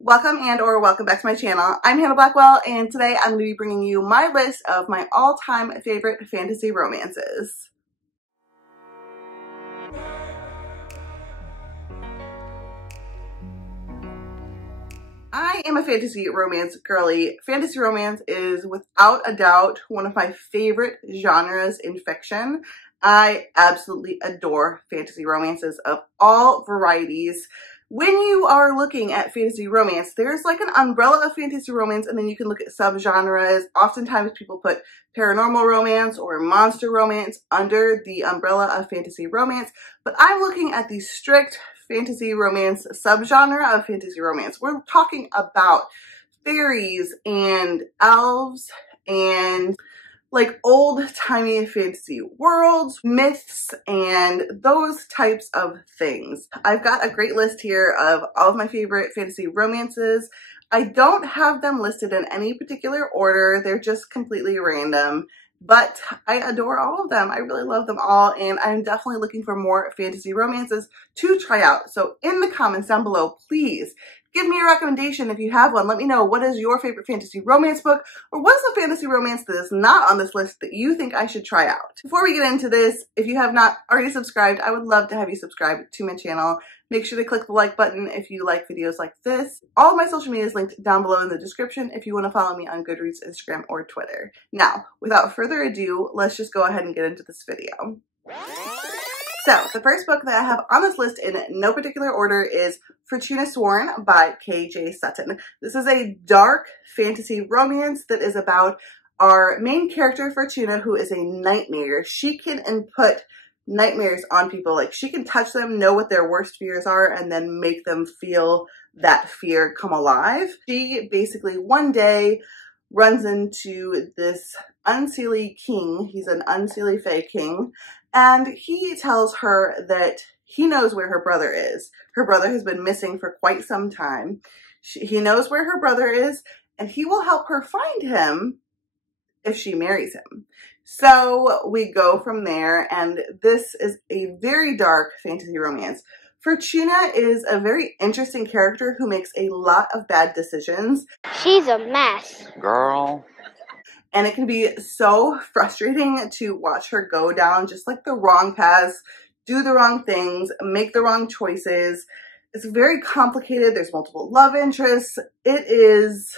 Welcome welcome back to my channel. I'm Hannah Blackwell, and today I'm going to be bringing you my list of my all-time favorite fantasy romances. I am a fantasy romance girly. Fantasy romance is without a doubt one of my favorite genres in fiction. I absolutely adore fantasy romances of all varieties. When you are looking at fantasy romance, there's like an umbrella of fantasy romance, and then you can look at subgenres. Oftentimes people put paranormal romance or monster romance under the umbrella of fantasy romance, but I'm looking at the strict fantasy romance subgenre of fantasy romance. We're talking about fairies and elves and like old-timey fantasy worlds, myths, and those types of things. I've got a great list here of all of my favorite fantasy romances. I don't have them listed in any particular order. They're just completely random, but I adore all of them. I really love them all, and I'm definitely looking for more fantasy romances to try out. So in the comments down below, please give me a recommendation if you have one. Let me know, what is your favorite fantasy romance book, or what is a fantasy romance that is not on this list that you think I should try out? Before we get into this, if you have not already subscribed, I would love to have you subscribe to my channel. Make sure to click the like button if you like videos like this. All of my social media is linked down below in the description if you want to follow me on Goodreads, Instagram, or Twitter. Now, without further ado, let's just go ahead and get into this video. So, the first book that I have on this list in no particular order is Fortuna by K.J. Sutton. This is a dark fantasy romance that is about our main character, Fortuna, who is a nightmare. She can input nightmares on people. Like, she can touch them, know what their worst fears are, and then make them feel that fear come alive. She basically one day runs into this unseelie king. He's an unseelie fae king. And he tells her that he knows where her brother is. Her brother has been missing for quite some time. He knows where her brother is, and he will help her find him if she marries him. So we go from there, and this is a very dark fantasy romance. Fortuna is a very interesting character who makes a lot of bad decisions. She's a mess. Girl. And it can be so frustrating to watch her go down just like the wrong paths, do the wrong things, make the wrong choices. It's very complicated. There's multiple love interests. It is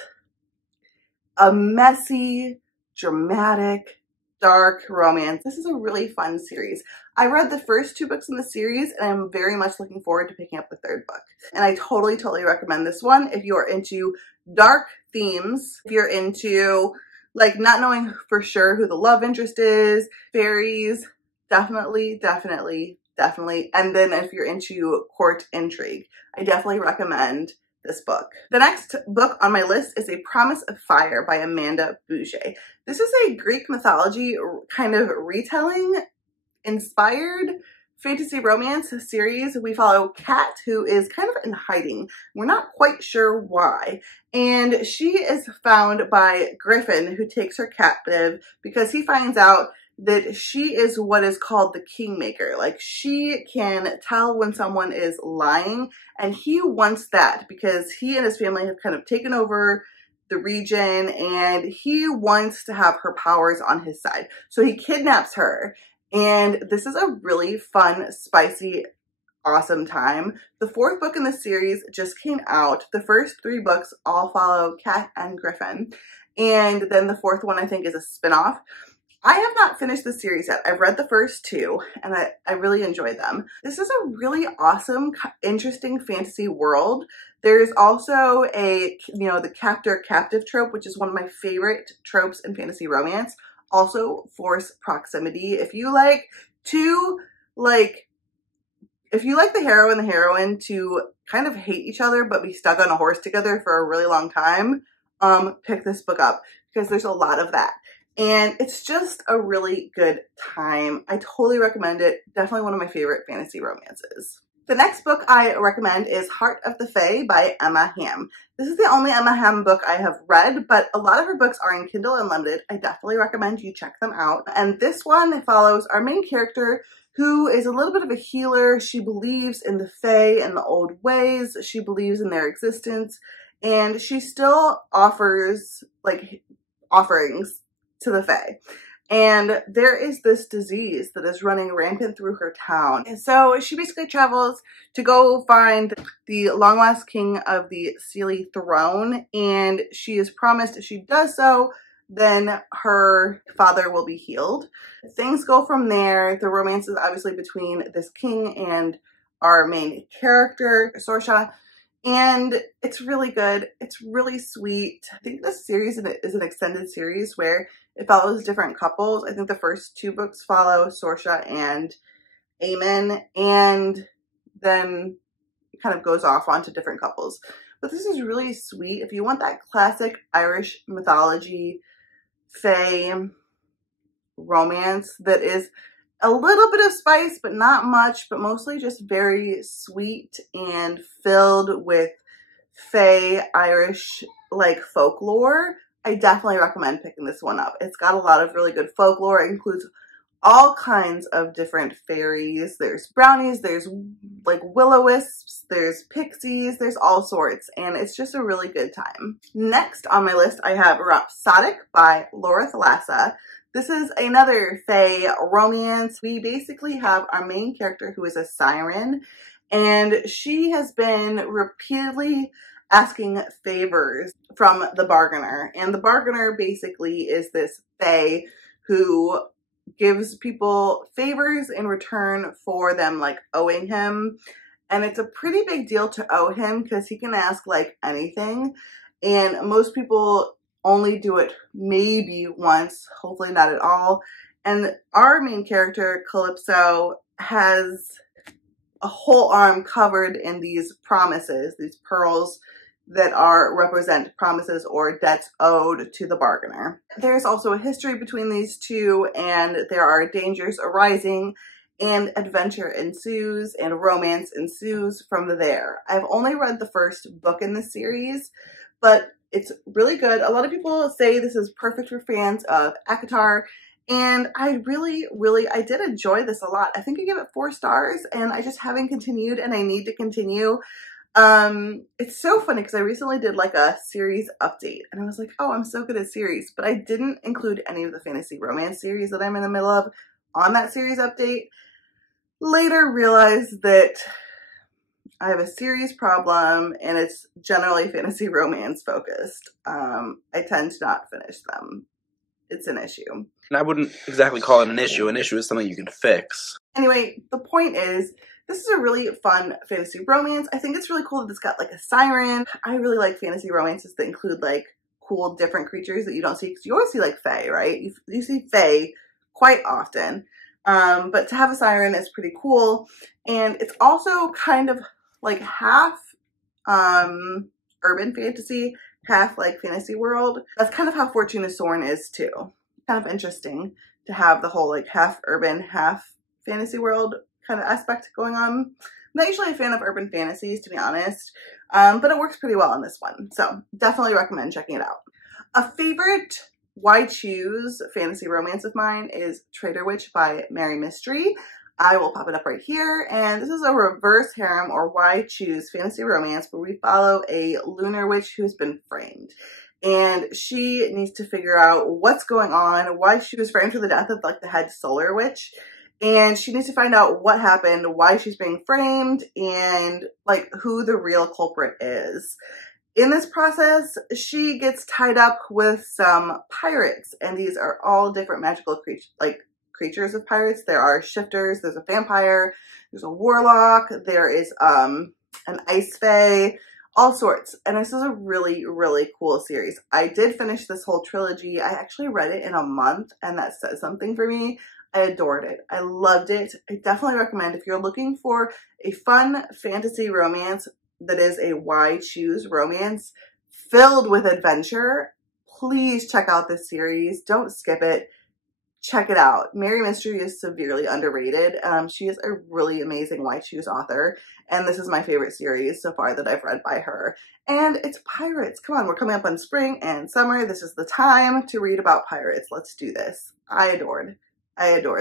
a messy, dramatic, dark romance. This is a really fun series. I read the first 2 books in the series, and I'm very much looking forward to picking up the 3rd book. And I totally recommend this one if you're into dark themes, if you're into like not knowing for sure who the love interest is, fairies, definitely. And then if you're into court intrigue, I definitely recommend this book. The next book on my list is A Promise of Fire by Amanda Bouget. This is a Greek mythology kind of retelling inspired fantasy romance series. We follow Kat, who is kind of in hiding. We're not quite sure why. And she is found by Griffin, who takes her captive because he finds out that she is what is called the kingmaker. Like, she can tell when someone is lying, and he wants that because he and his family have kind of taken over the region, and he wants to have her powers on his side. So he kidnaps her. And this is a really fun, spicy, awesome time. The 4th book in the series just came out. The first 3 books all follow Kat and Griffin. And then the 4th one, I think, is a spinoff. I have not finished the series yet. I've read the first 2, and I really enjoyed them. This is a really awesome, interesting fantasy world. There's also a, the captor-captive trope, which is one of my favorite tropes in fantasy romance. Also, force proximity. If you like the hero and the heroine to kind of hate each other but be stuck on a horse together for a really long time, pick this book up because there's a lot of that. And it's just a really good time. I totally recommend it. Definitely one of my favorite fantasy romances. The next book I recommend is Heart of the Fae by Emma Hamm. This is the only Emma Hamm book I have read, but a lot of her books are in Kindle Unlimited. I definitely recommend you check them out. And this one follows our main character, who is a little bit of a healer. She believes in the Fae and the old ways. She believes in their existence. and she still offers like offerings to the Fae. And there is this disease that is running rampant through her town. And so she basically travels to go find the long lost king of the Seelie throne. And she is promised if she does so, then her father will be healed. Things go from there. The romance is obviously between this king and our main character, Sorsha. And it's really good. It's really sweet. I think this series is an extended series where it follows different couples. I think the first 2 books follow Sorsha and Aemon, and then it kind of goes off onto different couples. But this is really sweet. If you want that classic Irish mythology, fae romance that is a little bit of spice, but not much, but mostly just very sweet and filled with fae Irish like folklore, I definitely recommend picking this one up. It's got a lot of really good folklore. It includes all kinds of different fairies. There's brownies, there's like will-o-wisps, there's pixies, there's all sorts, and it's just a really good time. Next on my list, I have Rhapsodic by Laura Thalassa. This is another fae romance. We basically have our main character who is a siren, and she has been repeatedly asking favors from the bargainer. And the bargainer basically is this fae who gives people favors in return for them like owing him. And it's a pretty big deal to owe him because he can ask like anything. And most people only do it maybe once, hopefully not at all. And our main character, Calypso, has a whole arm covered in these promises, these pearls that represent promises or debts owed to the bargainer. There's also a history between these two, and there are dangers arising, and adventure ensues and romance ensues from there. I've only read the first book in this series, but it's really good. A lot of people say this is perfect for fans of ACOTAR, and I did enjoy this a lot. I think I gave it 4 stars, and I just haven't continued, and I need to continue. It's so funny because I recently did like a series update, and I was like, oh, I'm so good at series, but I didn't include any of the fantasy romance series that I'm in the middle of on that series update. Later realized that I have a series problem, and it's generally fantasy romance focused. I tend to not finish them. It's an issue. And I wouldn't exactly call it an issue. An issue is something you can fix. Anyway, the point is, this is a really fun fantasy romance. I think it's really cool that it's got like a siren. I really like fantasy romances that include like cool different creatures that you don't see, because you always see like fae, right? You see fae quite often. But to have a siren is pretty cool. And it's also kind of like half urban fantasy, half like fantasy world. That's kind of how Fortuna is too. Kind of interesting to have the whole like half urban, half fantasy world kind of aspect going on. I'm not usually a fan of urban fantasies, to be honest, but it works pretty well in this one. So definitely recommend checking it out. A favorite Why Choose fantasy romance of mine is Traitor Witch by Mary Mystery. I will pop it up right here. And this is a reverse harem or Why Choose fantasy romance where we follow a lunar witch who's been framed. And she needs to figure out what's going on, why she was framed for the death of like the head solar witch. And she needs to find out what happened, why she's being framed, and like who the real culprit is. In this process, she gets tied up with some pirates, and these are all different magical creatures of pirates. There are shifters, there's a vampire, there's a warlock, there is an ice fae, all sorts. And this is a really, really cool series. I did finish this whole trilogy. I actually read it in a month, and that says something for me. I adored it. I loved it. I definitely recommend if you're looking for a fun fantasy romance that is a Why Choose romance filled with adventure, please check out this series. Don't skip it. Check it out. Mary Mystery is severely underrated. She is a really amazing Why Choose author, and this is my favorite series so far that I've read by her. And it's pirates. Come on, we're coming up on spring and summer. This is the time to read about pirates. Let's do this. I adored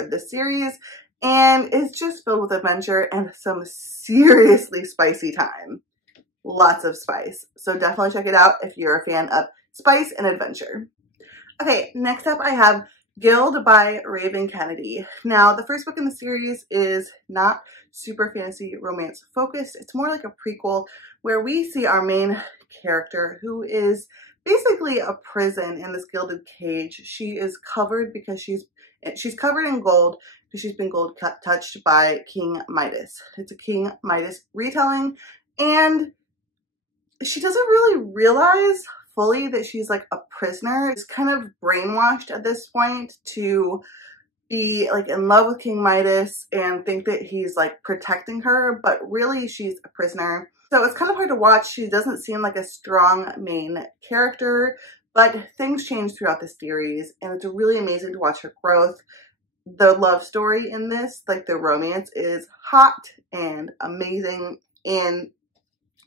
this series, and it's just filled with adventure and some seriously spicy time. lots of spice. So definitely check it out if you're a fan of spice and adventure. Okay, next up I have Guild by Raven Kennedy. Now, the first book in the series is not super fantasy romance focused. It's more like a prequel where we see our main character, who is basically a prison in this gilded cage. She is covered because she's covered in gold because she's been gold touched by King Midas. It's a King Midas retelling, and she doesn't really realize fully that she's like a prisoner. She's kind of brainwashed at this point to be like in love with King Midas and think that he's like protecting her, but really she's a prisoner. So it's kind of hard to watch. She doesn't seem like a strong main character, but things change throughout the series, and it's really amazing to watch her growth. The love story in this, like the romance, is hot and amazing, and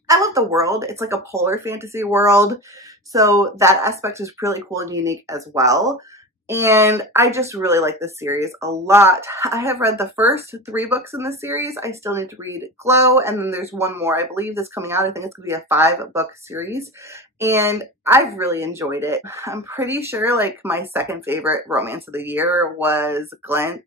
I love the world. It's like a polar fantasy world, so that aspect is really cool and unique as well. And I just really like this series a lot. I have read the first 3 books in this series. I still need to read Glow, and then there's one more, I believe, that's coming out. I think it's going to be a 5-book series, and I've really enjoyed it. I'm pretty sure like my second favorite romance of the year was Gleam.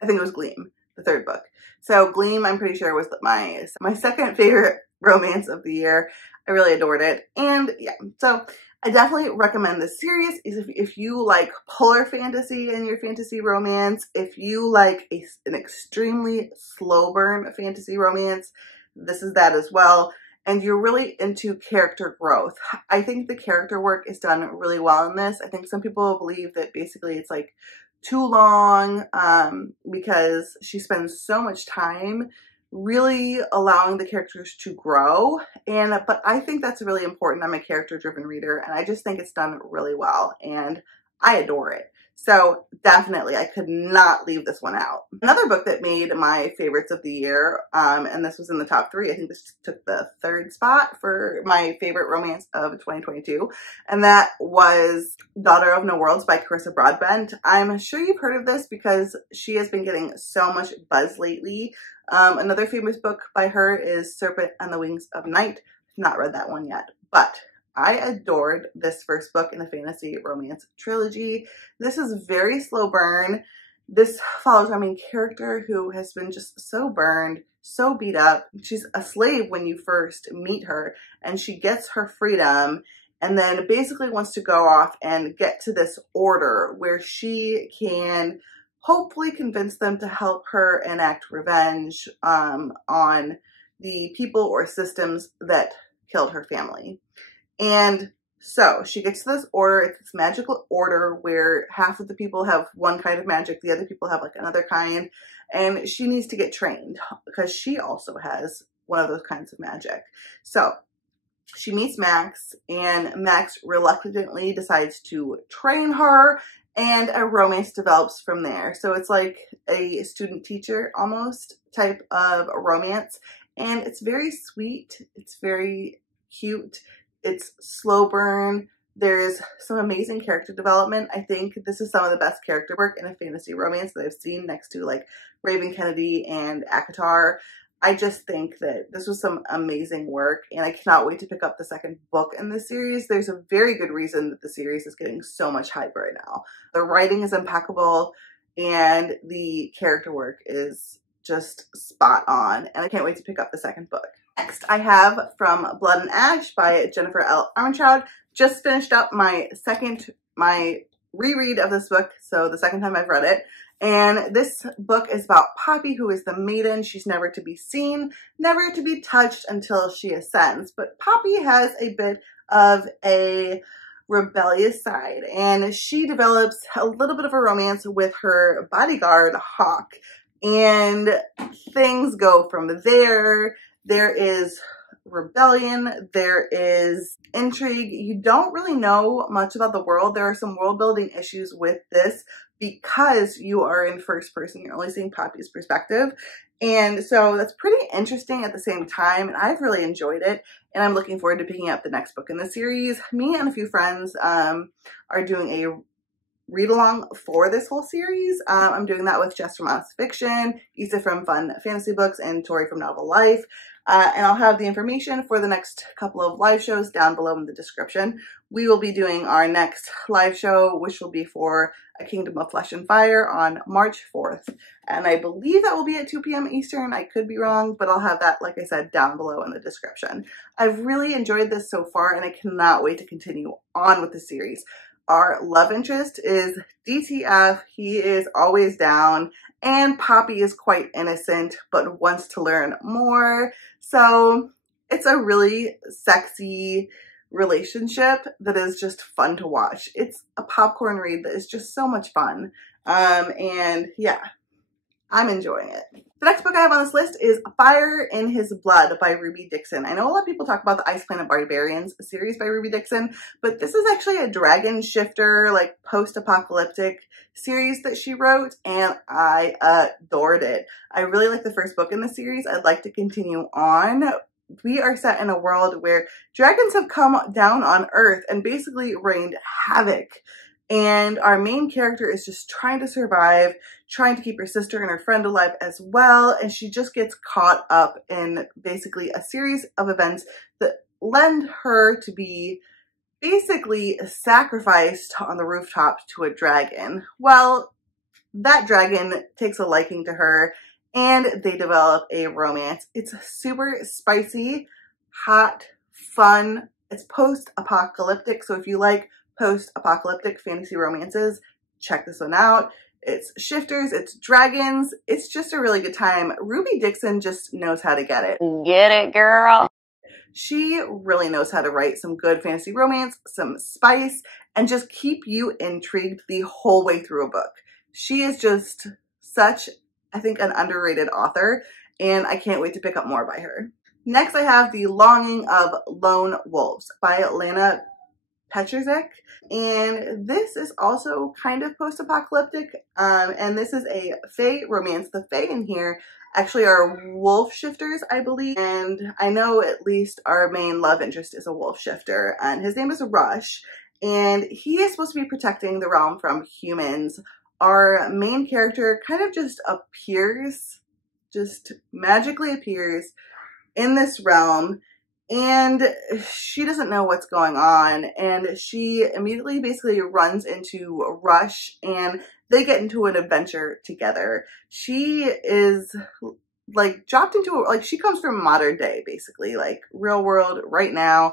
I think it was Gleam, the 3rd book. So Gleam, I'm pretty sure, was my second favorite romance of the year. I really adored it. And yeah, so I definitely recommend this series. If you like polar fantasy in your fantasy romance, if you like an extremely slow burn fantasy romance, this is that as well. And you're really into character growth. I think the character work is done really well in this. I think some people believe that basically it's like too long because she spends so much time really allowing the characters to grow, but I think that's really important. I'm a character driven reader, and I just think it's done really well, and I adore it. So definitely, I could not leave this one out. Another book that made my favorites of the year, and this was in the top 3, I think this took the 3rd spot for my favorite romance of 2022, and that was Daughter of No Worlds by Carissa Broadbent. I'm sure you've heard of this because she has been getting so much buzz lately. Another famous book by her is Serpent and the Wings of Night. I've not read that one yet, but I adored this first book in the fantasy romance trilogy. This is very slow burn. This follows our main character who has been just so burned, so beat up. She's a slave when you first meet her, and she gets her freedom and then basically wants to go off and get to this order where she can hopefully convince them to help her enact revenge on the people or systems that killed her family. And so she gets to this order. It's this magical order where half of the people have one kind of magic, the other people have like another kind, and she needs to get trained because she also has one of those kinds of magic. So she meets Max, and Max reluctantly decides to train her, and a romance develops from there. So it's like a student-teacher almost type of romance, and it's very sweet. It's very cute. It's slow burn. There's some amazing character development. I think this is some of the best character work in a fantasy romance that I've seen, next to like Raven Kennedy and ACOTAR. I just think that this was some amazing work, and I cannot wait to pick up the 2nd book in this series. There's a very good reason that the series is getting so much hype right now. The writing is impeccable, and the character work is just spot on, and I can't wait to pick up the 2nd book. Next, I have From Blood and Ash by Jennifer L. Armentrout. Just finished up my reread of this book, so the 2nd time I've read it. And this book is about Poppy, who is the maiden. She's never to be seen, never to be touched until she ascends. But Poppy has a bit of a rebellious side, and she develops a little bit of a romance with her bodyguard, Hawk. And things go from there. There is rebellion, there is intrigue. You don't really know much about the world. There are some world building issues with this because you are in first person. You're only seeing Poppy's perspective. And so that's pretty interesting at the same time, and I've really enjoyed it, and I'm looking forward to picking up the next book in the series. Me and a few friends are doing a read along for this whole series. I'm doing that with Jess from Honest Fiction, Issa from Fun Fantasy Books, and Tori from Novel Life. And I'll have the information for the next couple of live shows down below in the description. We will be doing our next live show, which will be for A Kingdom of Flesh and Fire on March 4th. And I believe that will be at 2 p.m. Eastern. I could be wrong, but I'll have that, like I said, down below in the description. I've really enjoyed this so far, and I cannot wait to continue on with the series. Our love interest is DTF. He is always down, and Poppy is quite innocent, but wants to learn more. So it's a really sexy relationship that is just fun to watch. It's a popcorn read that is just so much fun. And yeah, I'm enjoying it. The next book I have on this list is Fire in His Blood by Ruby Dixon. I know a lot of people talk about the Ice Planet Barbarians series by Ruby Dixon, but this is actually a dragon shifter, like post-apocalyptic series that she wrote, and I adored it. I really like the first book in the series. I'd like to continue on. We are set in a world where dragons have come down on Earth and basically rained havoc. And our main character is just trying to survive, trying to keep her sister and her friend alive as well. And she just gets caught up in basically a series of events that lend her to be basically sacrificed on the rooftop to a dragon. Well, that dragon takes a liking to her and they develop a romance. It's super spicy, hot, fun. It's post-apocalyptic. So if you like post-apocalyptic fantasy romances, check this one out. It's shifters, it's dragons, it's just a really good time. Ruby Dixon just knows how to get it. Get it, girl. She really knows how to write some good fantasy romance, some spice, and just keep you intrigued the whole way through a book. She is just such, I think, an underrated author, and I can't wait to pick up more by her. Next, I have The Longing of Lone Wolves by Lana Petrzik, and this is also kind of post-apocalyptic, and this is a fae romance. The fae in here actually are wolf shifters, I believe, and I know at least our main love interest is a wolf shifter, and his name is Rush, and he is supposed to be protecting the realm from humans. Our main character kind of just appears, just magically appears in this realm, and she doesn't know what's going on, and she immediately basically runs into Rush, and they get into an adventure together. She is like dropped into, like, she comes from modern day, basically, like real world right now.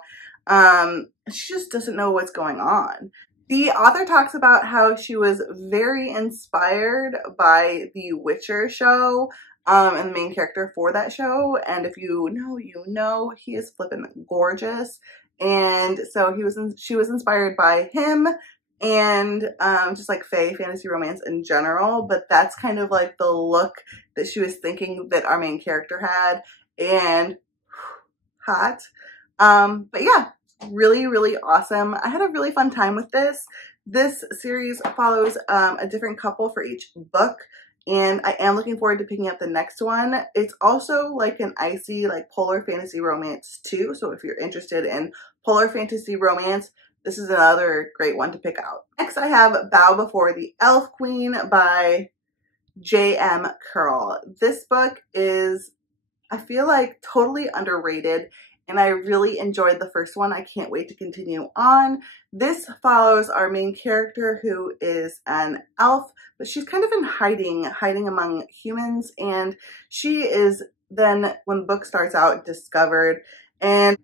She just doesn't know what's going on. The author talks about how she was very inspired by the Witcher show, and the main character for that show. And if you know, you know, he is flippin' gorgeous. And so she was inspired by him and just like fae fantasy romance in general. But that's kind of like the look that she was thinking that our main character had, and hot. But yeah, really, really awesome. I had a really fun time with this. This series follows a different couple for each book, and I am looking forward to picking up the next one. It's also like an icy, like polar fantasy romance too. So if you're interested in polar fantasy romance, this is another great one to pick out. Next, I have Bow Before the Elf Queen by J.M. Curl. This book is, I feel like, totally underrated, and I really enjoyed the first one. I can't wait to continue on. This follows our main character, who is an elf, but she's kind of in hiding among humans, and she is then, when the book starts out, discovered, and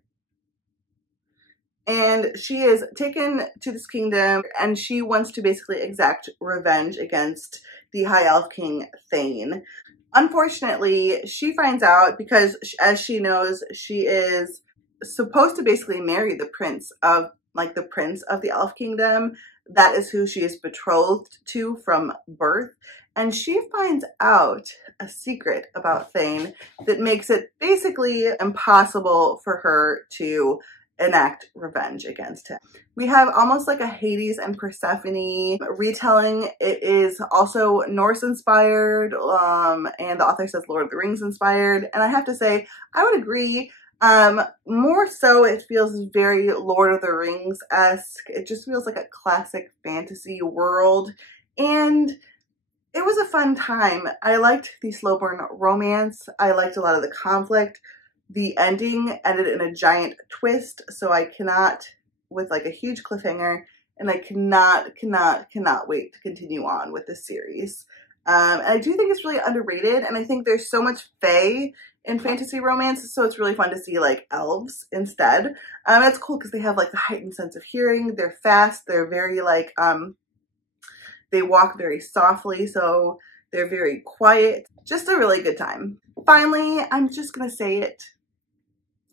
she is taken to this kingdom, and she wants to basically exact revenge against the High Elf King Thane. Unfortunately, she finds out, because as she knows, she is supposed to basically marry the prince of the Elf Kingdom. That is who she is betrothed to from birth. And she finds out a secret about Thane that makes it basically impossible for her to enact revenge against him. We have almost like a Hades and Persephone retelling. It is also Norse inspired, and the author says Lord of the Rings inspired. And I have to say, I would agree. More so it feels very Lord of the Rings-esque. It just feels like a classic fantasy world, and it was a fun time. I liked the slow burn romance. I liked a lot of the conflict. The ending ended in a giant twist, so I cannot, with like a huge cliffhanger, and I cannot wait to continue on with this series. And I do think it's really underrated, and I think there's so much fae in fantasy romance, so it's really fun to see like elves instead. It's cool because they have like the heightened sense of hearing. They're fast. They're very like, they walk very softly, so they're very quiet. Just a really good time. Finally, I'm just gonna say it.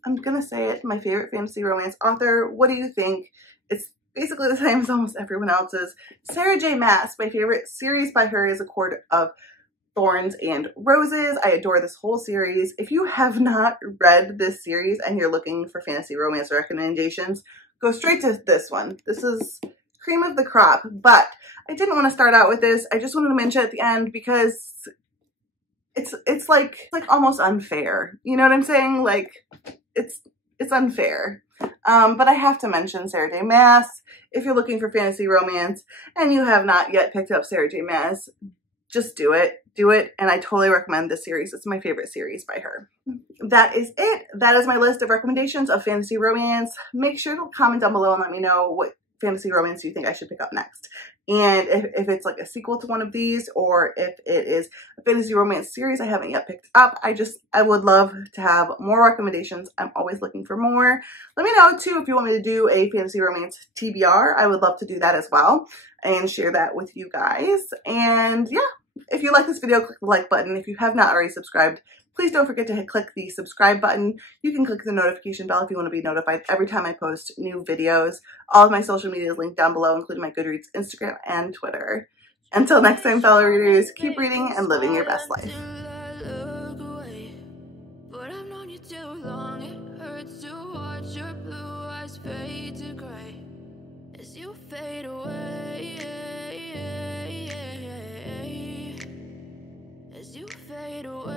I'm gonna say it. My favorite fantasy romance author. What do you think? It's basically the same as almost everyone else's. Sarah J. Maas. My favorite series by her is A Court of Thorns and Roses. I adore this whole series. If you have not read this series and you're looking for fantasy romance recommendations, go straight to this one. This is cream of the crop, but I didn't want to start out with this. I just wanted to mention at the end because it's like almost unfair. You know what I'm saying? Like it's unfair. But I have to mention Sarah J. Maas. If you're looking for fantasy romance and you have not yet picked up Sarah J. Maas, just do it. Do it. And I totally recommend this series. It's my favorite series by her. That is it. That is my list of recommendations of fantasy romance. Make sure to comment down below and let me know what fantasy romance you think I should pick up next. And if it's like a sequel to one of these, or if it is a fantasy romance series I haven't yet picked up, I would love to have more recommendations. I'm always looking for more. Let me know too if you want me to do a fantasy romance TBR. I would love to do that as well and share that with you guys. And yeah, if you like this video, click the like button. If you have not already subscribed, please don't forget to click the subscribe button. You can click the notification bell if you want to be notified every time I post new videos. All of my social media is linked down below, including my Goodreads, Instagram, and Twitter. Until next time, fellow readers, keep reading and living your best life. Fade away.